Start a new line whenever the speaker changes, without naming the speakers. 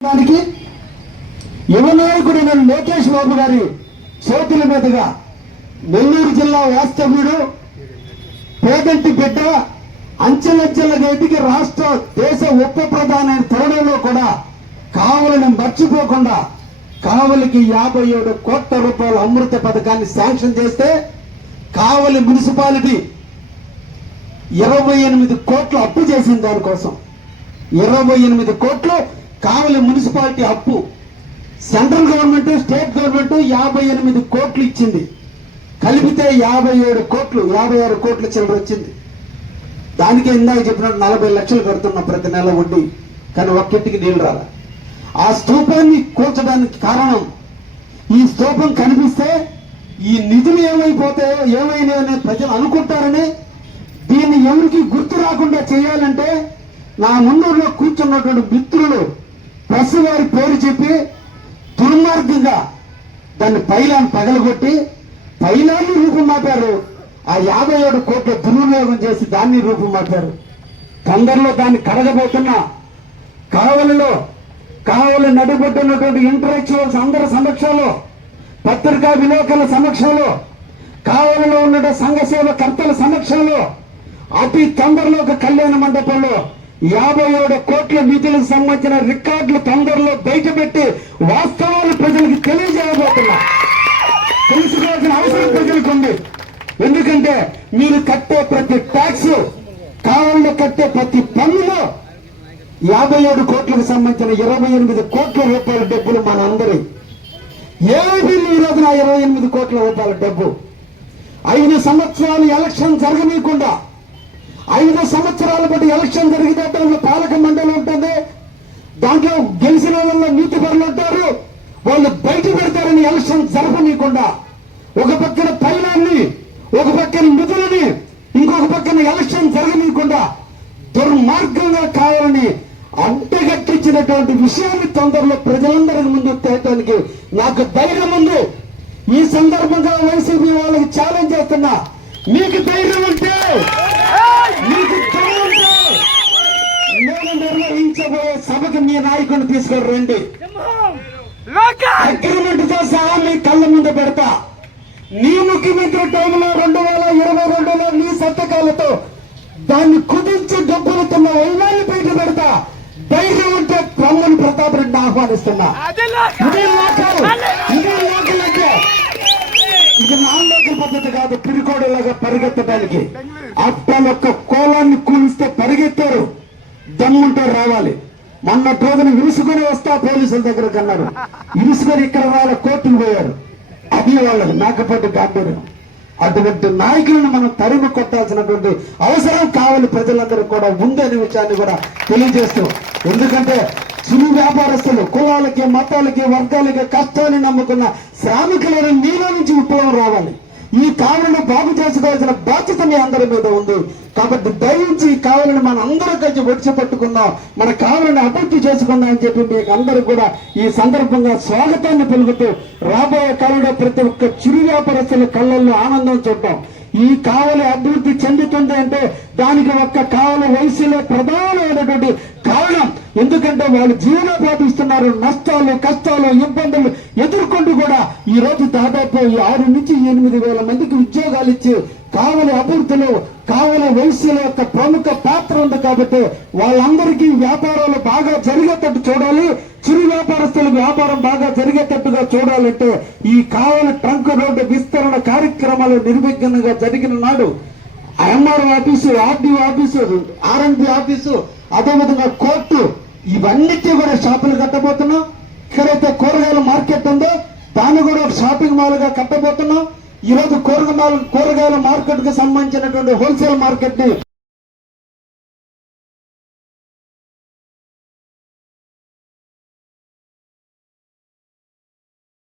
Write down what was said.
దానికి యువనాయకుడైన లోకేష్ బాబు గారి చేతుల మీదుగా నెల్లూరు జిల్లా వాస్తవ్యుడు పేదంటి బిడ్డ అంచెలంచెల గేటికి రాష్ట్ర దేశ ఉప ప్రధాన తరుణంలో కూడా కావలిని మర్చిపోకుండా కావలికి యాభై ఏడు కోట్ల రూపాయల అమృత పథకాన్ని శాంక్షన్ చేస్తే కావలి మున్సిపాలిటీ ఇరవై ఎనిమిది కోట్లు అప్పు చేసింది దానికోసం. ఇరవై ఎనిమిది కోట్లు కావలి మున్సిపాలిటీ అప్పు. సెంట్రల్ గవర్నమెంట్ స్టేట్ గవర్నమెంట్ యాభై ఎనిమిది కోట్లు ఇచ్చింది. కలిపితే యాభై ఏడు కోట్లు యాభై ఆరు కోట్ల చిల్లర వచ్చింది. దానికే ఇందాక చెప్పినట్టు నలభై లక్షలు కడుతున్న ప్రతి నెల వడ్డీ. కానీ ఒక్కింటికి నీళ్ళు రాల. ఆ స్తూపాన్ని కూర్చడానికి కారణం ఈ స్తూపం కనిపిస్తే ఈ నిధులు ఏమైపోతాయో ఏమైనాయో అని ప్రజలు అనుకుంటారని దీన్ని ఎవరికి గుర్తు రాకుండా చేయాలంటే నా ముందులో కూర్చున్నటువంటి మిత్రులు ప్రెస్ వారి పేరు చెప్పి దుర్మార్గంగా దాన్ని పైలాన్ని పగలగొట్టి పైలాన్ని రూపం మాపారు. ఆ యాభై ఏడు కోట్ల దుర్వినియోగం చేసి దాన్ని రూపం మాపారు. కందరిలో దాన్ని కడగబోతున్న కావలిలో కావలి నడుబొట్టున్నటువంటి ఇంటలెక్చువల్స్ అందరి సమక్షంలో పత్రికా విలేకరుల సమక్షంలో కావలిలో ఉన్న సంఘ సేవకర్తల సమక్షంలో అతి తొందరలో ఒక కళ్యాణ మండపంలో యాభై ఏడు కోట్ల నిధులకు సంబంధించిన రికార్డులు తొందరలో బయటపెట్టి వాస్తవాలు ప్రజలకు తెలియజేయబోతున్నా. తెలుసుకోవాల్సిన అవసరం ప్రజలకు ఉంది ఎందుకంటే మీరు కట్టే ప్రతి ట్యాక్స్ కాలంలో కట్టే ప్రతి పన్నులో యాభై ఏడు కోట్లకు సంబంధించిన ఇరవై ఎనిమిది కోట్ల రూపాయల డబ్బులు మన అందరి. ఏమీ ఈ రోజున ఇరవై ఎనిమిది కోట్ల రూపాయల డబ్బు? ఐదు సంవత్సరాలు ఎలక్షన్ జరగనీయకుండా ఐదు సంవత్సరాల పాటు ఎలక్షన్ జరిగితే దాంట్లో పాలక మండలి ఉంటుంది. దాంట్లో గెలిచిన వాళ్ళలో నీతి పరులు ఉంటారు వాళ్ళు బయట పెడతారని ఎలక్షన్ జరపనీయకుండా ఒక పక్కన పైలాన్ని ఒక పక్కన నిధులని ఇంకొక పక్కన ఎలక్షన్ జరగనీయకుండా దుర్మార్గంగా కావాలని అంటగట్టించినటువంటి విషయాన్ని తొందరలో ప్రజలందరి ముందు తేయటానికి నాకు ధైర్యం ఉంది. ఈ సందర్భంగా వైసీపీ వాళ్ళకి ఛాలెంజ్ చేస్తున్నా. మీకు ధైర్యం ఉంటే ఉంటే నేను నిర్వహించబోయే సభకి మీ నాయకుడిని తీసుకొని రండి. అగ్రిమెంట్తో సహా మీ కళ్ళ ముందు పెడతా. నీ ముఖ్యమంత్రి టైంలో రెండు వేల ఇరవై రెండులో నీ సంతకాలతో దాన్ని కుదించి డబ్బులుతున్న వైనాన్ని బయట పెడతా. ధైర్యం ఉంటే ప్రమ్మని ప్రతాప్ రెడ్డిని ఆహ్వానిస్తున్నా. ఇదే ఇదే లోకల్ అంటే కాదు పిరికోడలాగా పరిగెత్తడానికి. అప్పల ఒక్క కోలాన్ని కూలిస్తే పరిగెత్తారు. దమ్ముంటే రావాలి. మొన్న రోజున ఇరుసుకొని వస్తా పోలీసుల దగ్గరకు అన్నారు ఇరుసుకొని ఇక్కడ వాళ్ళ కోర్టుకు పోయారు. అది వాళ్ళది నాకపాటి గాంభీర్యం అటువంటి నాయకులను మనం తరిమి కొట్టాల్సినటువంటి అవసరం కావాలి ప్రజలందరూ కూడా ఉందనే విషయాన్ని కూడా తెలియజేస్తూ ఎందుకంటే చిరు వ్యాపారస్తులు కులాలకి మతాలకి వర్గాలకి కష్టాన్ని నమ్ముకున్న శ్రామికులను నీలో నుంచి విప్లవం రావాలి. ఈ కావలను బాగు చేసుకోవాల్సిన బాధ్యత మీ అందరి మీద ఉంది. కాబట్టి దయించి ఈ కావలను మన అందరూ కలిసి వచ్చి పట్టుకుందాం. మన కావలను అభివృద్ధి చేసుకుందాం అని చెప్పి మీకు అందరూ కూడా ఈ సందర్భంగా స్వాగతాన్ని పలుకుతూ రాబోయే కాలంలో ప్రతి ఒక్క చిరు వ్యాపారస్తుల కళ్ళల్లో ఆనందం చూద్దాం. ఈ కావలి అభివృద్ధి చెందుతుంది అంటే దానికి ఒక్క కావల వయసులో ప్రధానమైనటువంటి కారణం ఎందుకంటే వాళ్ళు జీవనోపాధి ఇస్తున్నారు నష్టాలు కష్టాలు ఇబ్బందులు ఎదుర్కొంటూ కూడా ఈ రోజు దాదాపు ఈ ఆరు నుంచి ఎనిమిది వేల మందికి ఉద్యోగాలు ఇచ్చి కావలి అభివృద్ధిలో కావలి వయసుల యొక్క ప్రముఖ పాత్ర ఉంది కాబట్టి వాళ్ళందరికీ వ్యాపారాలు బాగా జరిగేటట్టు చూడాలి. చిరు వ్యాపారస్తులు వ్యాపారం బాగా జరిగేటట్టుగా చూడాలంటే ఈ కావలి ట్రంక్ రోడ్డు విస్తరణ కార్యక్రమాలు నిర్విఘ్నంగా జరిగిన నాడు MRO office RDO office R and B office అదేవిధంగా కోర్టు ఇవన్నిటి కూడా షాపులు కట్టబోతున్నాం. ఎక్కడైతే కూరగాయల మార్కెట్ ఉందో దాన్ని కూడా ఒక షాపింగ్ మాల్గా కట్టబోతున్నాం. ఈ రోజు కూరగాయల కూరగాయల మార్కెట్ సంబంధించినటువంటి హోల్సేల్ మార్కెట్ని